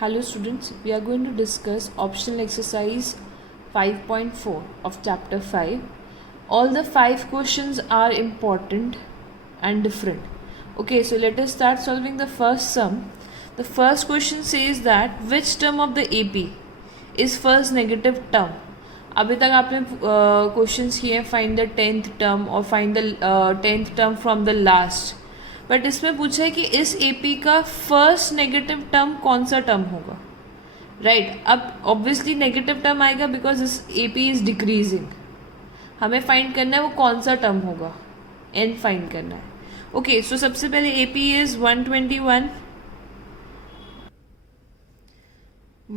Hello students, we are going to discuss optional exercise 5.4 of chapter 5. All the 5 questions are important and different. Okay, so let us start solving the first sum. The first question says that which term of the AP is first negative term. अभी तक आपने questions किए find the 10th term और find the 10th term from the last, but इसमें पूछा है कि इस एपी का फर्स्ट नेगेटिव टर्म कौन सा टर्म होगा. राइट अब ऑब्वियसली नेगेटिव टर्म आएगा बिकॉज इस एपी इज डिक्रीजिंग. हमें फाइंड करना है वो कौन सा टर्म होगा, एन फाइंड करना है. ओके सो सबसे पहले AP is 121,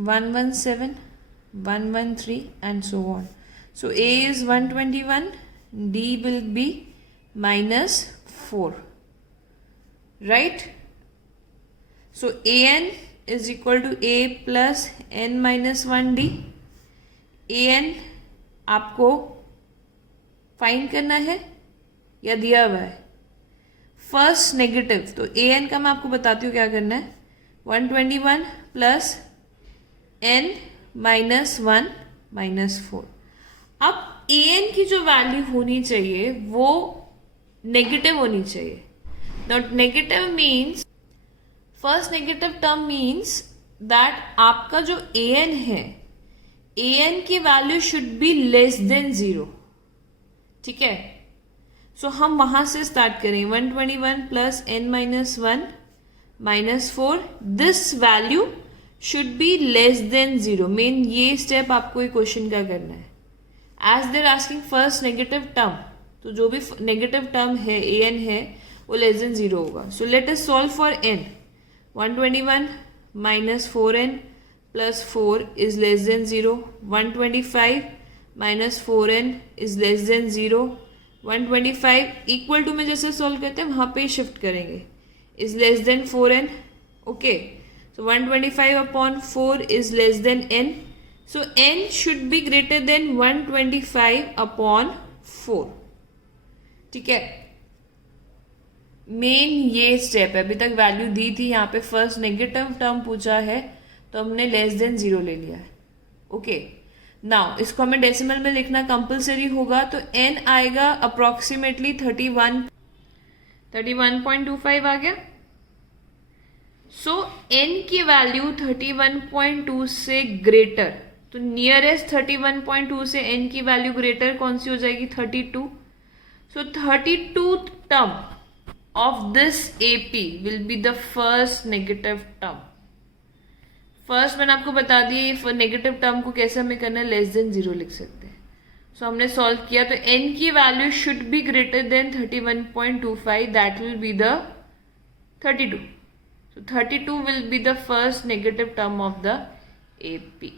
117, 113 and so on. So A is 121, D will be minus 4. Right? So AN is equal to A plus N minus 1D. AN आपको फाइंड करना है या दिया हुआ है. फर्स्ट नेगेटिव, तो AN का मैं आपको बताती हूँ क्या करना है. 121 प्लस N माइनस 1 माइनस 4. अब AN की जो वैल्यू होनी चाहिए वो नेगेटिव होनी चाहिए. Not negative means first negative term means that आपका जो AN है, AN की value should be less than 0. ठीक है, सो हम वहां से स्टार्ट करें. 121 plus N minus 1 minus 4, this value should be less than 0. Main ये स्टेप आपको ये क्वेश्चन का करना है. एज देर आस्किंग फर्स्ट नेगेटिव टर्म, तो जो भी नेगेटिव टर्म है AN है वो लेस देन 0 होगा. So let us solve for N. 121 minus 4N plus 4 is less than 0. 125 minus 4N is less than 0. 125 equal to में जैसे सॉल्व करते हैं वहां पे शिफ्ट करेंगे, is less than 4N. Okay, so 125 upon 4 is less than n. So n should be greater than 125 upon 4. ठीक है, main ये स्टेप है. अभी तक वैल्यू दी थी, यहाँ पे फर्स्ट नेगेटिव टर्म पूछा है तो हमने लेस देन 0 ले लिया है. ओके, नाउ इसको हमें डेसिमल में लिखना कंपलसरी होगा. तो n आएगा अप्रोक्सीमेटली 31.25 आ गया. सो n की वैल्यू 31.2 से ग्रेटर, तो नियरेस्ट 31.2 से n की वैल्यू ग्रेटर कौन सी हो जाएगी, 32. सो 32th term of this AP will be the first negative term. First मैंने आपको बता दिया नेगेटिव टर्म को कैसे हमें करना है, लेस देन 0 लिख सकते हैं. सो हमने सॉल्व किया, तो n की value should be greater than 31.25, that will be the 32. So 32 will be the first negative term of the AP.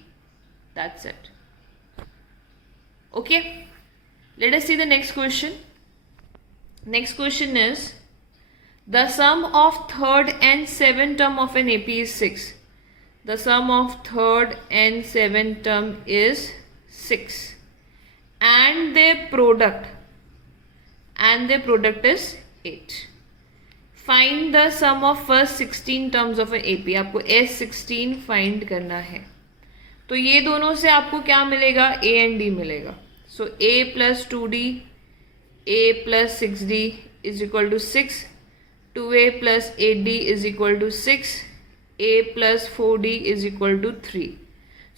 That's it. Okay. Let us see the next question. Next question is, the sum of third and seventh term of an AP is 6. The sum of third and seventh term is 6. And their product is 8. Find the sum of first 16 terms of an AP. आपको S16 find करना है. तो ये दोनों से आपको क्या मिलेगा, A एंड D मिलेगा. So A plus 2D, A plus 6D is equal to 6. 2A plus 8D is equal to 6. A plus 4D is equal to 3.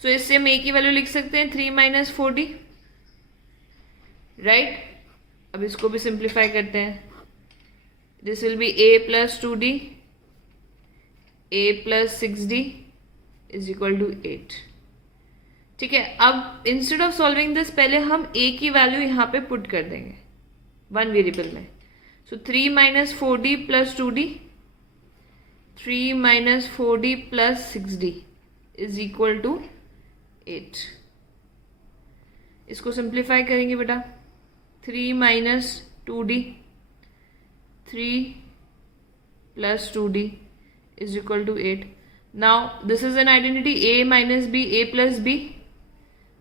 So इससे हम A की वैल्यू लिख सकते हैं 3 माइनस 4D. राइट, अब इसको भी सिंप्लीफाई करते हैं. This will be A plus 2D, A plus 6D is equal to 8. ठीक है, अब इंस्टेड ऑफ सॉल्विंग दिस पहले हम A की वैल्यू यहाँ पे पुट कर देंगे वन वेरिएबल में. So 3 minus 4D plus 2D, 3 minus 4D plus 6D is equal to 8. इसको सिंप्लीफाई करेंगे बेटा. 3 minus 2D, 3 plus 2D is equal to 8. Now this is an identity A minus B, A plus B,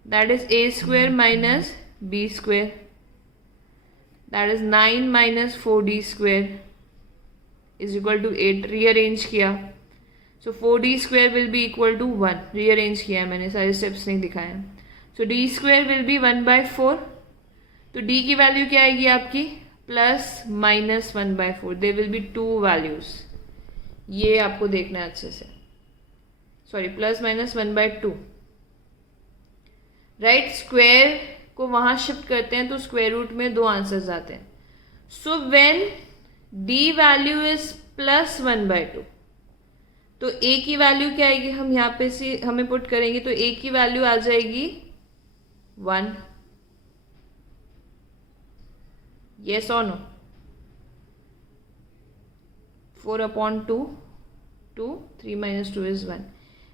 that is A square minus B square, that is 9 minus 4D square is equal to 8. Rearrange किया so 4d² will be equal to 1. Rearrange किया है मैंने, सारे steps नहीं दिखाए हैं. So d² will be 1/4. तो d की वैल्यू क्या आएगी आपकी? Plus minus 1/4. They will be 2 values. ये आपको देखना है अच्छे से. Sorry, plus minus 1/2. Right, square को वहां शिफ्ट करते हैं तो स्क्वायर रूट में 2 आंसर्स आते हैं. So when d value is plus 1/2, तो a की वैल्यू क्या आएगी? हम यहाँ पे से हमें पुट करेंगे तो a की वैल्यू आ जाएगी 1. yes or no? 4/2, 2, 3 minus 2 is 1.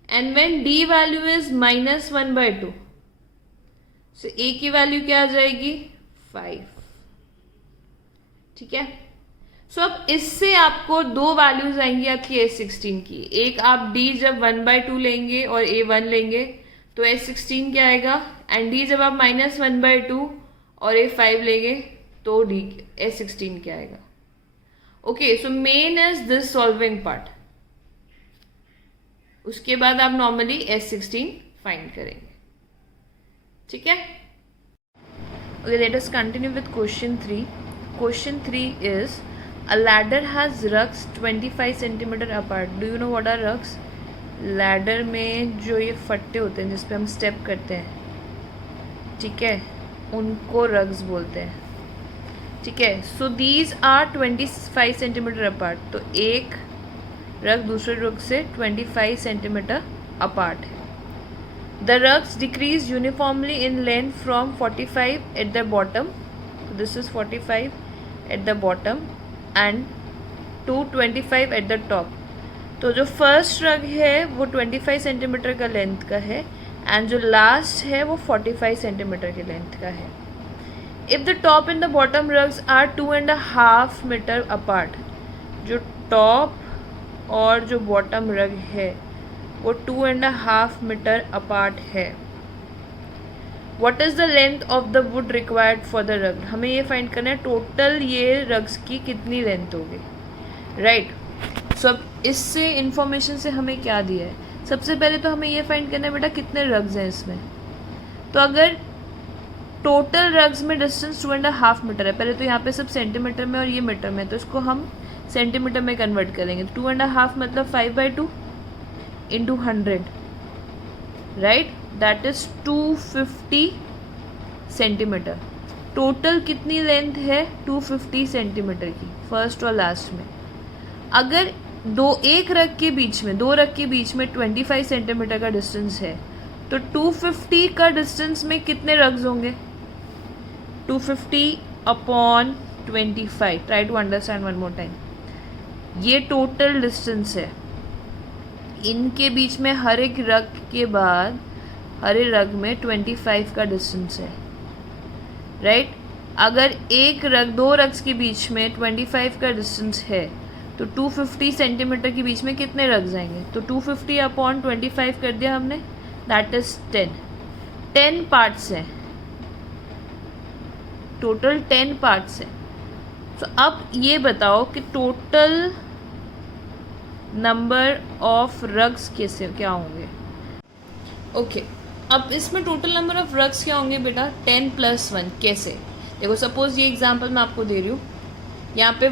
And when d value is minus 1/2, so a की वैल्यू क्या आ जाएगी? 5. ठीक है. सो अब इससे आपको 2 वैल्यूज आएंगी आपकी S16 की. एक आप d जब 1/2 लेंगे और a 1 लेंगे तो S16 क्या आएगा, एंड d जब आप माइनस 1/2 और a 5 लेंगे तो d S16 क्या आएगा. Okay, so main is this solving part. उसके बाद आप नॉर्मली S16 फाइंड करेंगे. ठीक है. Okay, let us continue with question 3. Question 3 is a ladder has rungs 25 centimeter apart. Do you know what are rungs? Ladder में जो ये फट्टे होते हैं जिस पे हम स्टेप करते हैं, ठीक है, उनको रग्स बोलते हैं. ठीक है. So these are 25 centimetre apart. तो एक रग दूसरे रग से 25 सेंटीमीटर अपार्ट है. The rungs decrease uniformly in length from 45 at the bottom. This is 45 at the bottom and to 25 at the top. तो जो फर्स्ट रग है वो 25 सेंटीमीटर का लेंथ का है एंड जो लास्ट है वो 45 सेंटीमीटर के लेंथ का है. If the top and the bottom rungs are 2.5 metre apart. जो टॉप और जो बॉटम रग है वो 2.5 मीटर अपार्ट है. What is the length of the wood required for the rug? हमें ये फाइंड करना है टोटल ये रग्स की कितनी लेंथ होगी. राइट. सो अब इससे इंफॉर्मेशन से हमें क्या दिया है? सबसे पहले तो हमें ये फाइंड करना है बेटा कितने रग्स हैं इसमें. तो अगर टोटल रग्स में डिस्टेंस 2.5 मीटर है, पहले तो यहाँ पे सब सेंटीमीटर में और ये मीटर में, तो इसको हम सेंटीमीटर में कन्वर्ट करेंगे. 2.5 मतलब 5/2 into 100. Right, that is 250 centimetre. Total कितनी लेंथ है? 250 सेंटीमीटर की फर्स्ट और लास्ट में. अगर एक रग के बीच में 2 रग के बीच में 25 सेंटीमीटर का डिस्टेंस है तो 250 का डिस्टेंस में कितने रग्स होंगे? 250/25. Try to understand one more time. ये टोटल डिस्टेंस है. इनके बीच में हर एक रग के बाद हर एक रग में 25 का डिस्टेंस है. राइट. अगर एक रग 2 रग्स के बीच में 25 का डिस्टेंस है तो 250 सेंटीमीटर के बीच में कितने रग्स आएंगे? तो 250/25 कर दिया हमने, दैट इज 10 पार्ट्स हैं. टोटल 10 पार्ट्स हैं. तो अब ये बताओ कि टोटल नंबर ऑफ रग्स कैसे क्या होंगे. ओके, अब इसमें टोटल नंबर ऑफ रग्स क्या होंगे बेटा? 10 + 1. कैसे? देखो, सपोज ये एग्जांपल मैं आपको दे रही हूँ. यहाँ पे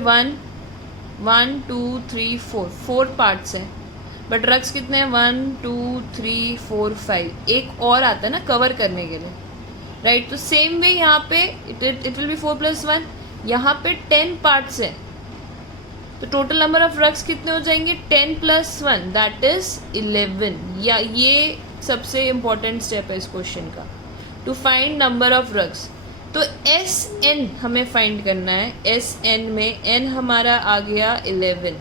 1 2 3 4 पार्ट्स हैं, बट रग्स कितने हैं? 1 2 3 4 5. एक और आता है ना कवर करने के लिए. राइट. तो सेम वे यहाँ पे इट विल बी 4 + 1. यहाँ पे 10 पार्ट्स हैं, तो टोटल नंबर ऑफ रग्स कितने हो जाएंगे? 10 + 1 दैट इज 11. या ये सबसे इम्पॉर्टेंट स्टेप है इस क्वेश्चन का, to find number of rugs. तो SN हमें फाइंड करना है. SN में N हमारा आ गया 11.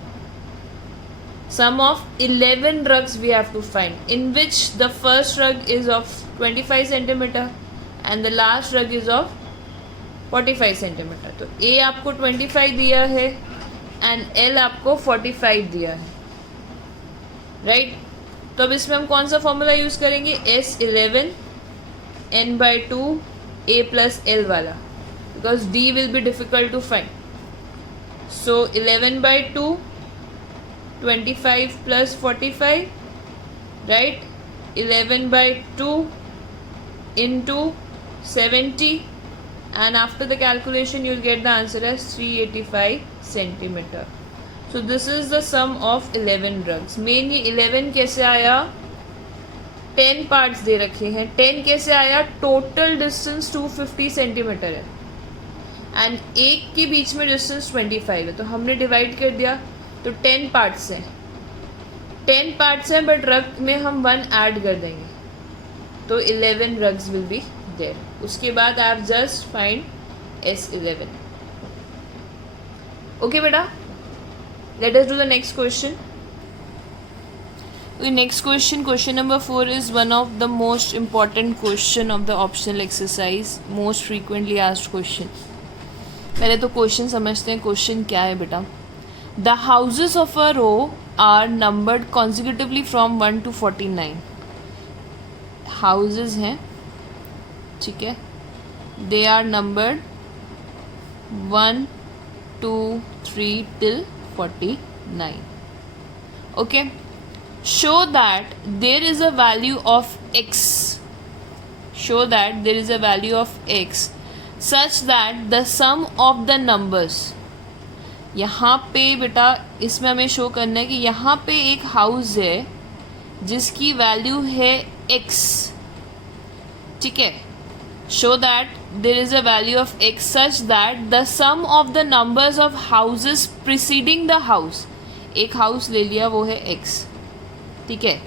Sum of 11 rugs we have to find, in which the first rug is of 25 centimetre and the last rug is of 45 centimetre. तो A आपको 25 दिया है एंड L आपको 45 दिया है. राइट. तो अब इसमें हम कौन सा फॉर्मूला यूज करेंगे? S11 N/2 A + L वाला, because D will be difficult to find. So 11/2 25 plus 45, right? 11 by 2 into 70, and after the calculation you'll get the answer as 385 centimeter. So this is the sum of 11 rugs. Main ये 11 कैसे आया? 10 parts दे रखे हैं. 10 कैसे आया? Total distance 250 centimetre है and एक के बीच में डिस्टेंस 25 है, तो हमने डिवाइड कर दिया, तो 10 पार्ट्स हैं. 10 पार्ट्स हैं बट रग में हम 1 ऐड कर देंगे, तो 11 रग्स विल बी देयर. उसके बाद आप जस्ट फाइंड S11. ओके बेटा, let us do the next question. The next question, question number 4, is one of the most important question of the optional exercise, most frequently asked question. पहले तो question समझते हैं. Question क्या है बेटा? The houses of a row are numbered consecutively from 1 to 49. Houses हैं, ठीक है, they are numbered 1, 2, 3 till 49. Okay. Show that there is a value of x. Show that there is a value of x such that the sum of the numbers. यहाँ पे बेटा इसमें हमें show करना है कि यहाँ पे एक हाउस है जिसकी वैल्यू है x. ठीक है. Show that there is a value of x such that the sum of the numbers of houses preceding the house. एक हाउस ले लिया, वो है x. ठीक है.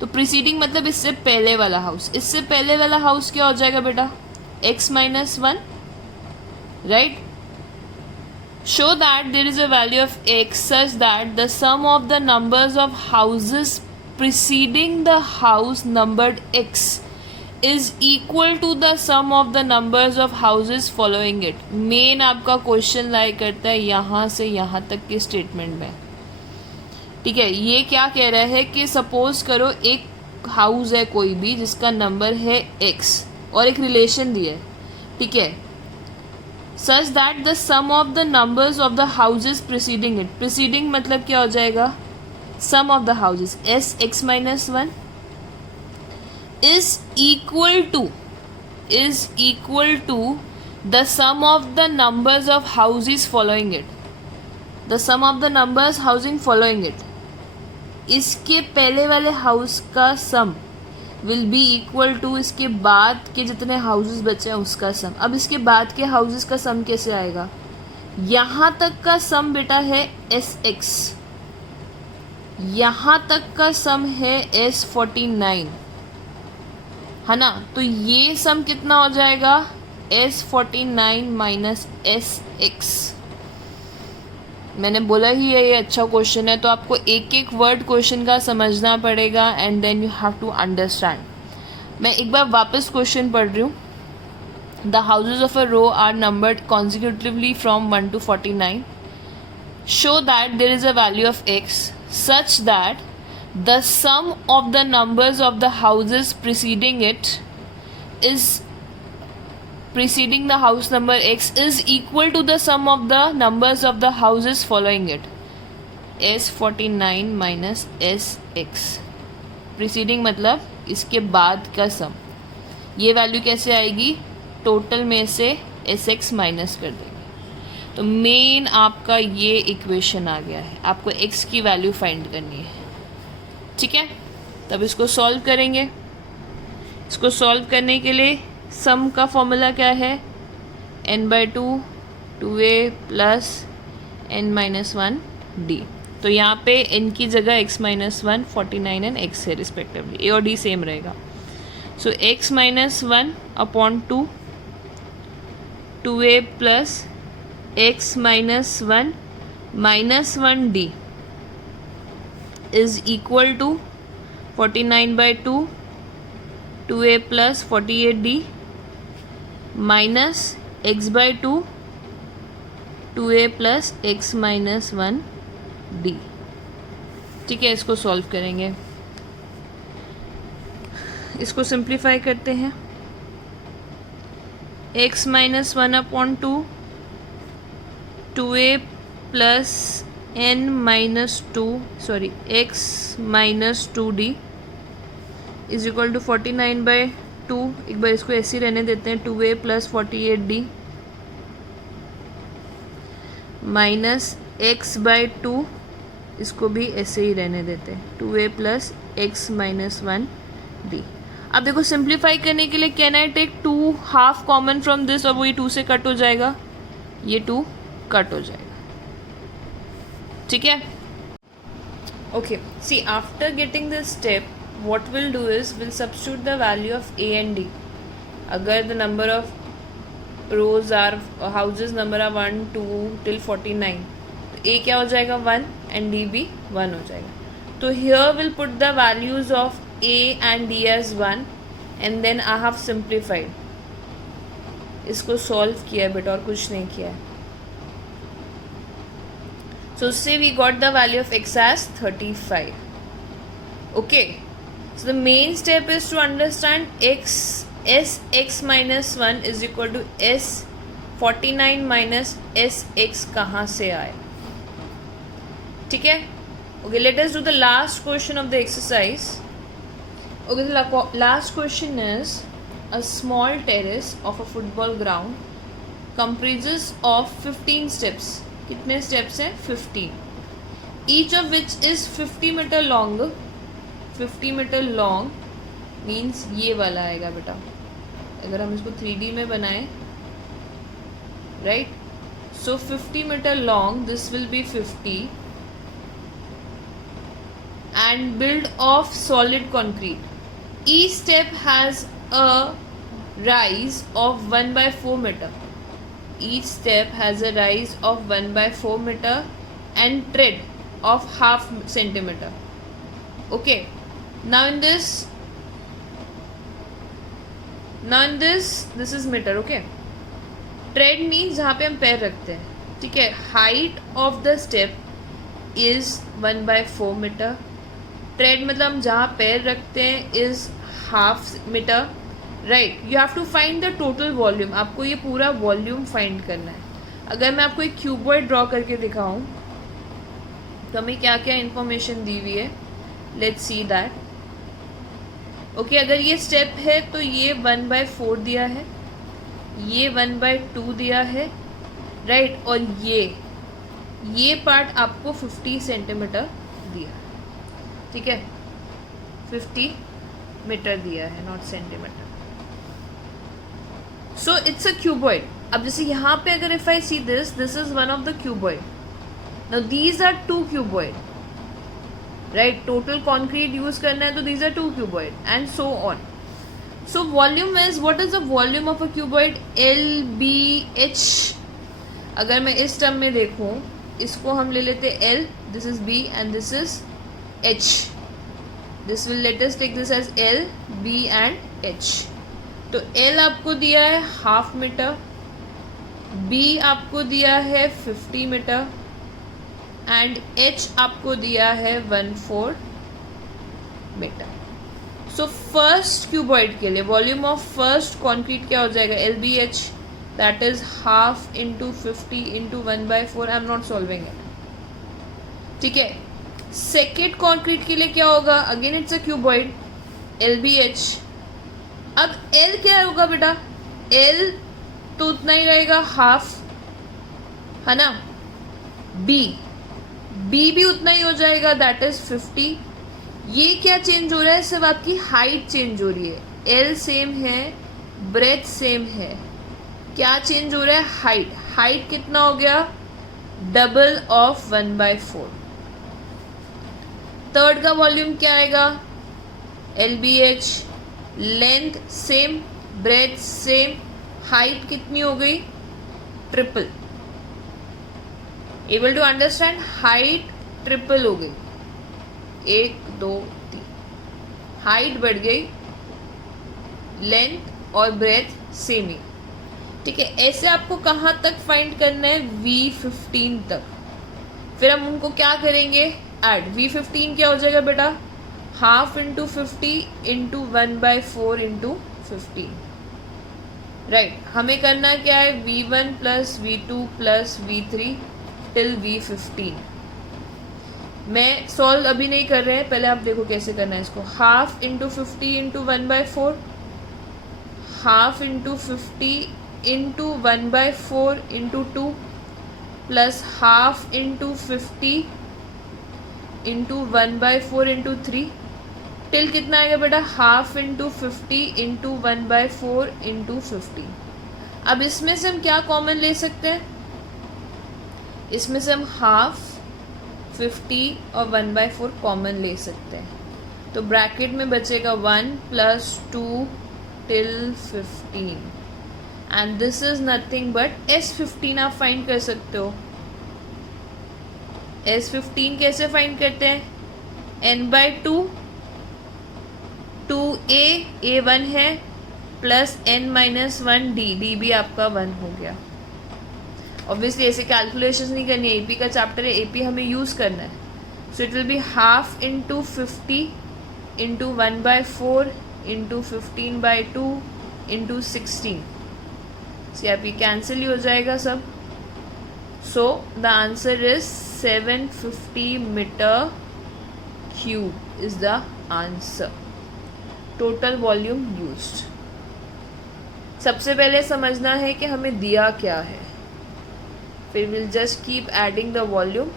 तो प्रीसीडिंग मतलब इससे पहले वाला हाउस. इससे पहले वाला हाउस क्या हो जाएगा बेटा? x minus 1, right. Show that there is a value of x such that the sum of the numbers of houses preceding the house numbered x is equal to the sum of the numbers of houses following it. Main आपका question लाई करता है यहाँ से यहाँ तक के statement में. ठीक है. ये क्या कह रहा है कि सपोज करो एक हाउस है कोई भी जिसका नंबर है x और एक रिलेशन दिया है. ठीक है. Such that the sum of the numbers of the houses preceding it. Preceding मतलब क्या हो जाएगा? Sum of the houses S x minus 1 is equal to the sum of the numbers of houses following it. The sum of the numbers housing following it. इसके पहले वाले house का sum will be equal to इसके बाद के जितने houses बचे हैं उसका सम. अब इसके बाद के हाउसेस का सम कैसे आएगा? यहाँ तक का सम बेटा है SX, यहाँ तक का सम है S49, है ना. तो ये सम कितना हो जाएगा? S49 minus SX. मैंने बोला ही है ये अच्छा क्वेश्चन है, तो आपको एक एक वर्ड क्वेश्चन का समझना पड़ेगा and then you have to understand. मैं एक बार वापस क्वेश्चन पढ़ रही हूँ. The houses of a row are numbered consecutively from 1 to 49. Show that there is a value of x such that the sum of the numbers of the houses preceding it is preceding the house number x is equal to the sum of the numbers of the houses following it. S49 minus SX. preceding मतलब इसके बाद का सम. ये value कैसे आएगी? Total में से SX minus कर देंगे. तो मेन आपका ये इक्वेशन आ गया है. आपको x की वैल्यू फाइंड करनी है. ठीक है. तब इसको सॉल्व करेंगे. इसको सॉल्व करने के लिए सम का फॉर्मूला क्या है? n/2 2a plus n-1d. तो यहाँ पे n की जगह x-1 49 एंड x है रिस्पेक्टिवली. a और d सेम रहेगा. So x-1 upon 2 2a plus x-1 minus 1d is equal to 49/2 2a plus 48d minus x/2 2a plus x-1d. ठीक है. इसको सॉल्व करेंगे. इसको सिंप्लीफाई करते हैं. x-1 upon 2 2a plus n minus two sorry x minus 2d is equal to 49/2. एक बार इसको ऐसे ही रहने देते हैं. 2a plus 48d minus x/2, इसको भी ऐसे ही रहने देते हैं. 2a plus x minus 1d. अब देखो सिंप्लीफाई करने के लिए can I take 2 half common from this, और वो ये 2 से कट हो जाएगा, ये 2 कट हो जाएगा. ठीक है. Okay, see after getting this step what we'll do is we'll substitute the value of a and d. अगर the number of rows are houses number are 1 2 till 49, तो a क्या हो जाएगा 1 and d भी 1 हो जाएगा. तो here we'll put the values of a and d as 1 and then I have simplified. इसको solve किया है बेटा और कुछ नहीं किया है. So say we got the value of x as 35. Okay. So the main step is to understand x minus 1 is equal to s 49 minus sx कहाँ से आए. ठीक है. Okay, let us do the last question of the exercise. Okay, the last question is a small terrace of a football ground comprises of 15 steps. कितने steps हैं? 15. Each of which is 50 meter long. 50 metre long means ये वाला आएगा बेटा. अगर हम इसको 3D में बनाएं, right, so 50 metre long, this will be 50 and built of solid concrete. Each step has a rise of 1/4 metre. Each step has a rise of 1/4 metre and tread of half centimetre. Okay. Now in this this is meter. Okay. Tread means जहाँ पे हम पैर रखते हैं. ठीक है. Height of the step is 1/4 metre. Tread मतलब हम जहाँ पैर रखते हैं is half metre. Right. You have to find the total volume. आपको ये पूरा volume find करना है. अगर मैं आपको एक क्यूबॉइड ड्रॉ करके दिखाऊं तो हमें क्या क्या इन्फॉर्मेशन दी हुई है. Let's see that. ओके, अगर ये स्टेप है तो ये 1/4 दिया है, ये 1/2 दिया है, राइट, और ये पार्ट आपको 50 सेंटीमीटर दिया है. ठीक है, 50 मीटर दिया है, not centimetre. So it's a cuboid. अब जैसे यहाँ पे अगर if I see this is one of the cuboid. Now these are 2 cuboid, right. Total concrete use करना है तो these are 2 cuboid and so on. So volume is, what is the volume of a cuboid? LBH. अगर मैं इस term में देखूं, इसको हम ले लेते L, this is B and this is H. This will let us take this as L, B and H. तो L आपको दिया है हाफ मीटर, B आपको दिया है 50 मीटर एंड H आपको दिया है 1/4 मीटर. सो फर्स्ट क्यूबॉइड के लिए वॉल्यूम ऑफ फर्स्ट कॉन्क्रीट क्या हो जाएगा? LBH, that is half into 50 into 1/4. I am not solving it. ठीक है. सेकेंड कॉन्क्रीट के लिए क्या होगा? Again it's a cuboid, LBH. अब L क्या होगा बेटा? L तो उतना ही रहेगा, हाफ, है ना. B भी उतना ही हो जाएगा, दैट इज 50. ये क्या चेंज हो रहा है? सिर्फ आपकी हाइट चेंज हो रही है. L सेम है, ब्रेथ सेम है. क्या चेंज हो रहा है? हाइट. हाइट कितना हो गया? Double of 1/4. थर्ड का वॉल्यूम क्या आएगा? LBH. Length same, breadth same, height कितनी हो गई? Triple. Able to understand? Height triple हो गई. 1 2 3, हाइट बढ़ गई, लेंथ और ब्रेथ सेम ही. ठीक है. ऐसे आपको कहाँ तक फाइंड करना है? V15 तक. फिर हम उनको क्या करेंगे? ऐड. V15 क्या हो जाएगा बेटा? Half into 50 into 1/4 into 15. Right. हमें करना क्या है? V1 plus V2 plus V3 till V15. मैं सॉल्व अभी नहीं कर रहे हैं, पहले आप देखो कैसे करना है इसको. Half into 50 into 1/4, half into 50 into 1/4 into 2 plus half into 50 into 1/4 into 3 till कितना आएगा बेटा, हाफ इंटू 50 इंटू 1/4 इंटू 50. अब इसमें से हम क्या कॉमन ले सकते हैं, इसमें से हम हाफ 50 और 1/4 कॉमन ले सकते हैं. तो ब्रैकेट में बचेगा 1 plus 2 till 15 and this is nothing but S15 आप फाइंड कर सकते हो. S15 कैसे फाइंड करते हैं, n/2 2a a1 है प्लस n-1 d भी आपका 1 हो गया. ऑब्वियसली ऐसे कैलकुलेशंस नहीं करनी है, AP का चैप्टर है, AP हमें यूज़ करना है. So it will be half into 50 into 1/4 into 15/2 into 16. CRP cancel ही हो जाएगा सब. So the answer is 750 metre cube is the answer. Total volume used. सबसे पहले समझना है कि हमें दिया क्या है, फिर will just keep adding the volume.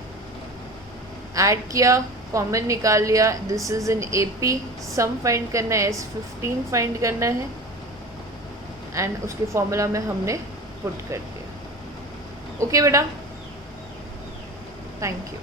Add किया, कॉमन निकाल लिया, this is in AP. Sum find करना है, S15 फाइंड करना है एंड उसके फॉर्मूला में हमने पुट कर दिया. ओके बेटा, थैंक यू.